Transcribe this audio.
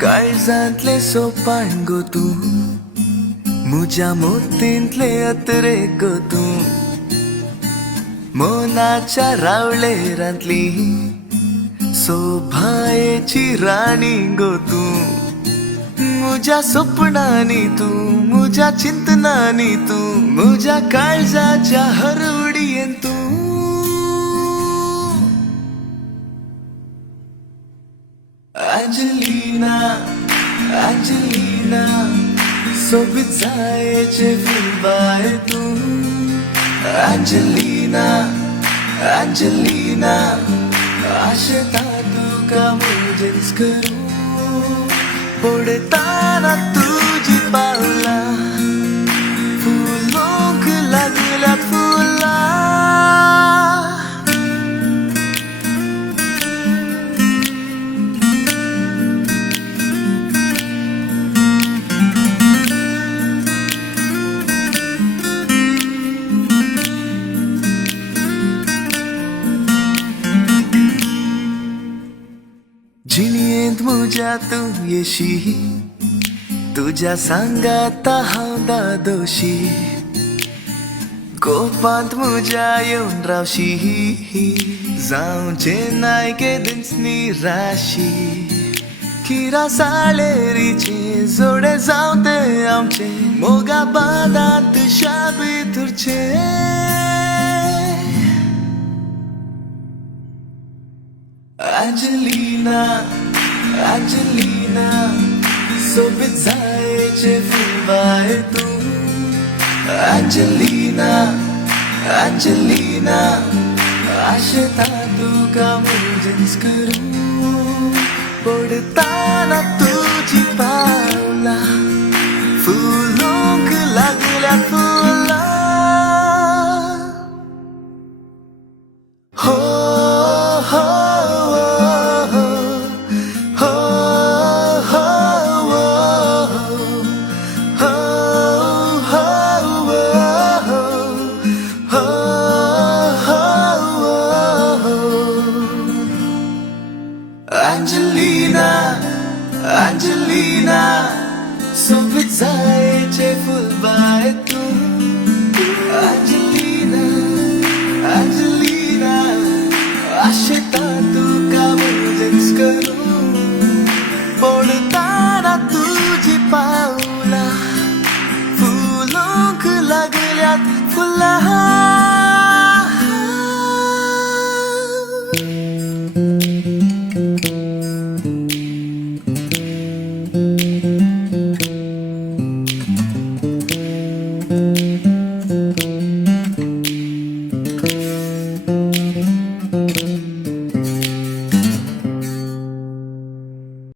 काळजांतले सोपान गो तूं, म्हज्या मोतींतले अतरे गो तूं, मोनाच्या रावळेरांतली सोभायेची राणी गो तूं, म्हज्या सपनांनी तूं, म्हज्या चिंतनांनी तूं, म्हज्या काळजाच्या हरवडीयेन तूं. Angelina, Angelina, सोबीत जायेचे फुलबाय तूं. Angelina, Angelina, आशेता तुका मजेच करूं. पडताना तुझी पावलां फुलोंक लागल्यात फुलां. जिणयेंत म्हज्या तूं येशी, तुज्या सांगाता हांव दादोशी, कोपांत म्हज्या येवन रावशी, जावचें नायके दिसनी राशी. किरा साळेरीचे जोडे जावं ते आमचे, मोगा बादांत शाबितुरचे. Angelina, Angelina, सोबीत जायेचे फुलबाय तूं. Angelina, Angelina, आशेता तुका मजेच करूं. पडताना तुझी पावलां फुलोंक लागल्यात फुलां. हो हो Angelina, Angelina, सोबीत जायेचे फुलबाय